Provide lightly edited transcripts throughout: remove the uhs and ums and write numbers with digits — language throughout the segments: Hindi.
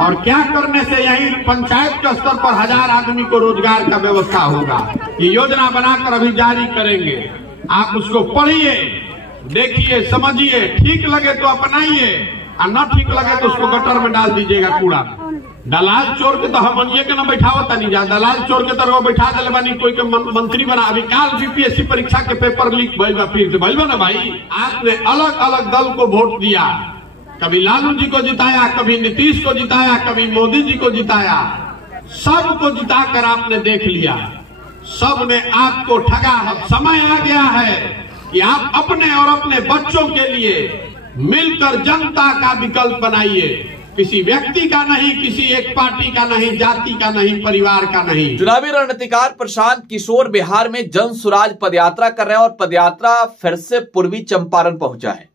और क्या करने से यही पंचायत के स्तर पर 1000 आदमी को रोजगार का व्यवस्था होगा। ये योजना बनाकर अभी जारी करेंगे, आप उसको पढ़िए, देखिए, समझिए, ठीक लगे तो अपनाइए और न ठीक लगे तो उसको गटर में डाल दीजिएगा, कूड़ा। दलाल चोर के तो हमनिए के न बैठावता नहीं जा, दलाल चोर के तरह बैठा दिले बानी, कोई के मंत्री बना। अभी काल बीपीएससी परीक्षा के पेपर लीक भइल बा, फिर से भइल बा ना भाई। आपने अलग अलग दल को वोट दिया, कभी लालू जी को जिताया, कभी नीतीश को जिताया, कभी मोदी जी को जिताया, सबको जिताकर आपने देख लिया, सब ने आपको ठगा है। समय आ गया है कि आप अपने और अपने बच्चों के लिए मिलकर जनता का विकल्प बनाइए, किसी व्यक्ति का नहीं, किसी एक पार्टी का नहीं, जाति का नहीं, परिवार का नहीं। चुनावी रणनीतिकार प्रशांत किशोर बिहार में जन सुराज पदयात्रा कर रहे हैं और पदयात्रा फिर से पूर्वी चंपारण पहुंचा है।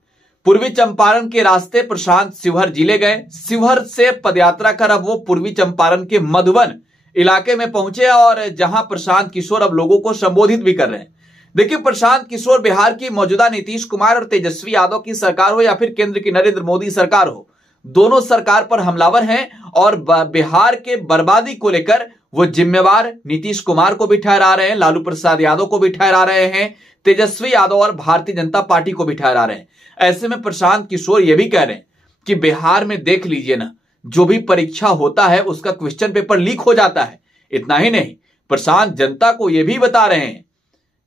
पूर्वी चंपारण के रास्ते प्रशांत शिवहर जिले गए, शिवहर से पदयात्रा कर अब वो पूर्वी चंपारण के मधुबन इलाके में पहुंचे और जहां प्रशांत किशोर अब लोगों को संबोधित भी कर रहे हैं। देखिए, प्रशांत किशोर बिहार की मौजूदा नीतीश कुमार और तेजस्वी यादव की सरकार हो या फिर केंद्र की नरेंद्र मोदी सरकार हो, दोनों सरकार पर हमलावर हैं और बिहार के बर्बादी को लेकर वो जिम्मेवार नीतीश कुमार को भी ठहरा रहे हैं, लालू प्रसाद यादव को भी ठहरा रहे हैं, तेजस्वी यादव और भारतीय जनता पार्टी को भी ठहरा रहे हैं। ऐसे में प्रशांत किशोर ये भी कह रहे हैं कि बिहार में देख लीजिए ना, जो भी परीक्षा होता है उसका क्वेश्चन पेपर लीक हो जाता है। इतना ही नहीं, प्रशांत जनता को यह भी बता रहे हैं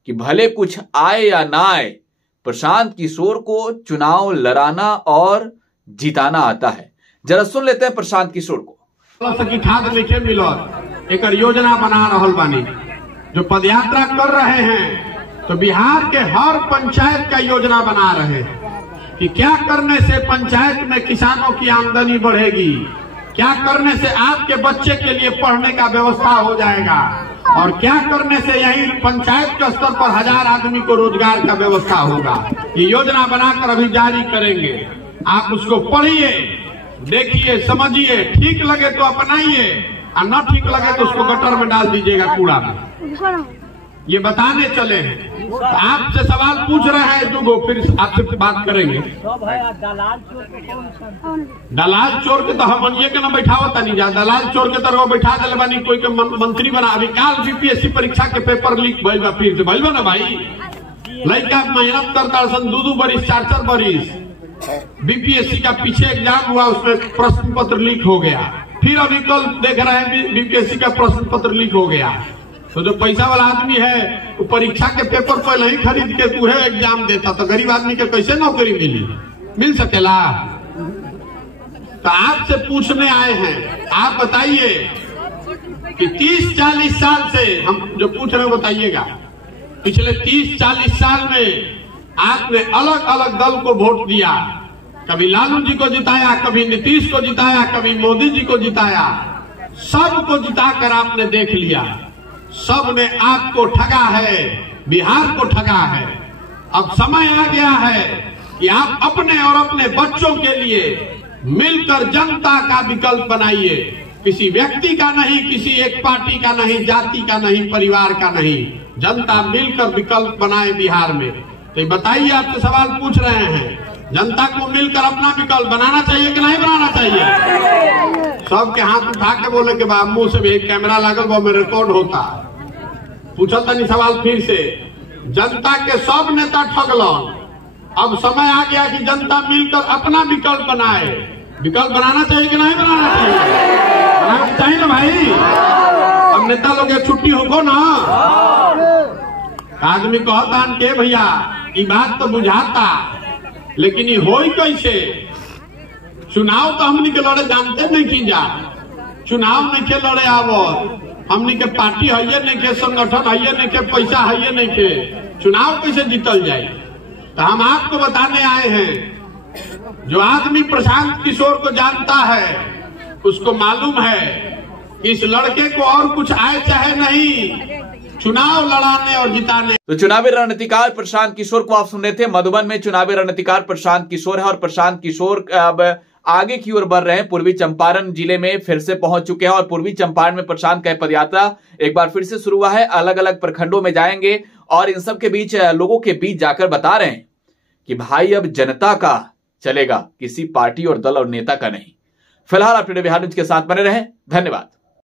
कि भले कुछ आए या ना आए, प्रशांत किशोर को चुनाव लड़ाना और जिताना आता है। जरा सुन लेते हैं प्रशांत किशोर को। खाद लिखे मिलत एक योजना बना रहल बानी, जो पदयात्रा कर रहे हैं तो बिहार के हर पंचायत का योजना बना रहे हैं कि क्या करने से पंचायत में किसानों की आमदनी बढ़ेगी, क्या करने से आपके बच्चे के लिए पढ़ने का व्यवस्था हो जाएगा, और क्या करने से यही पंचायत के स्तर पर 1000 आदमी को रोजगार का व्यवस्था होगा। ये योजना बनाकर अभी जारी करेंगे, आप उसको पढ़िए, देखिए, समझिए, ठीक लगे तो अपनाइए और न ठीक लगे तो उसको गटर में डाल दीजिएगा, कूड़ा में। ये बताने चले हैं, आपसे सवाल पूछ रहे हैं दुगो, फिर आपसे बात करेंगे। दलाल चोर के तो हमनिए के न बैठावता नहीं जा, दलाल चोर के तरह बैठा दिले बानी, कोई के मंत्री बना। अभी काल बीपीएससी परीक्षा के पेपर लीक भइल बा, फिर से भइल बा ना भाई। लड़का मेहनत करता सन 2-2 बरिस 4-4 बरिस, बीपीएससी का पीछे एग्जाम हुआ, उसमें प्रश्न पत्र लीक हो गया, फिर अभी कल देख रहे हैं बीपीएससी का प्रश्न पत्र लीक हो गया। तो जो पैसा वाला आदमी है वो परीक्षा के पेपर पहले ही खरीद के तू है एग्जाम देता, तो गरीब आदमी के कैसे नौकरी मिल सकेला। तो आपसे पूछने आए हैं, आप बताइए कि 30-40 साल से हम जो पूछ रहे हैं बताइएगा, पिछले 30-40 साल में आपने अलग अलग दल को वोट दिया, कभी लालू जी को जिताया, कभी नीतीश को जिताया, कभी मोदी जी को जिताया, सबको जिताकर आपने देख लिया, सब ने आपको ठगा है, बिहार को ठगा है। अब समय आ गया है कि आप अपने और अपने बच्चों के लिए मिलकर जनता का विकल्प बनाइए, किसी व्यक्ति का नहीं, किसी एक पार्टी का नहीं, जाति का नहीं, परिवार का नहीं, जनता मिलकर विकल्प बनाए बिहार में। तो बताइए, आपसे सवाल पूछ रहे हैं, जनता को मिलकर अपना विकल्प बनाना चाहिए कि नहीं बनाना चाहिए? सबके हाथ उठा के बोले के बाद मुंह से भी एक कैमरा लागल वो में रिकॉर्ड होता। पूछल तनी सवाल फिर से, जनता के सब नेता ठगलन, अब समय आ गया कि जनता मिलकर अपना विकल्प बनाए। विकल्प बनाना चाहिए कि नहीं बनाना चाहिए? बनाना चाहिए ना भाई। अब नेता लोग छुट्टी होगो ना, आदमी कहता के भैया ये बात तो बुझाता, लेकिन ये होई कैसे? चुनाव तो हमनी के लड़े जानते नहीं की जा, चुनाव नहीं के लड़े आवो, हमनी के पार्टी है नहीं के, संगठन है नहीं के, पैसा है नहीं के, चुनाव कैसे जीतल जाए? तो हम आपको बताने आए हैं, जो आदमी प्रशांत किशोर को जानता है उसको मालूम है कि इस लड़के को और कुछ आए चाहे नहीं, चुनाव लड़ाने और जिताने। तो चुनावी रणनीतिकार प्रशांत किशोर को आप सुन रहे थे। मधुबन में चुनावी रणनीतिकार प्रशांत किशोर है और प्रशांत किशोर अब आगे की ओर बढ़ रहे हैं। पूर्वी चंपारण जिले में फिर से पहुंच चुके हैं और पूर्वी चंपारण में प्रशांत का पदयात्रा एक बार फिर से शुरू हुआ है। अलग अलग प्रखंडों में जाएंगे और इन सब के बीच, लोगों के बीच जाकर बता रहे हैं कि भाई अब जनता का चलेगा, किसी पार्टी और दल और नेता का नहीं। फिलहाल आप टुडे बिहार न्यूज के साथ बने रहें। धन्यवाद।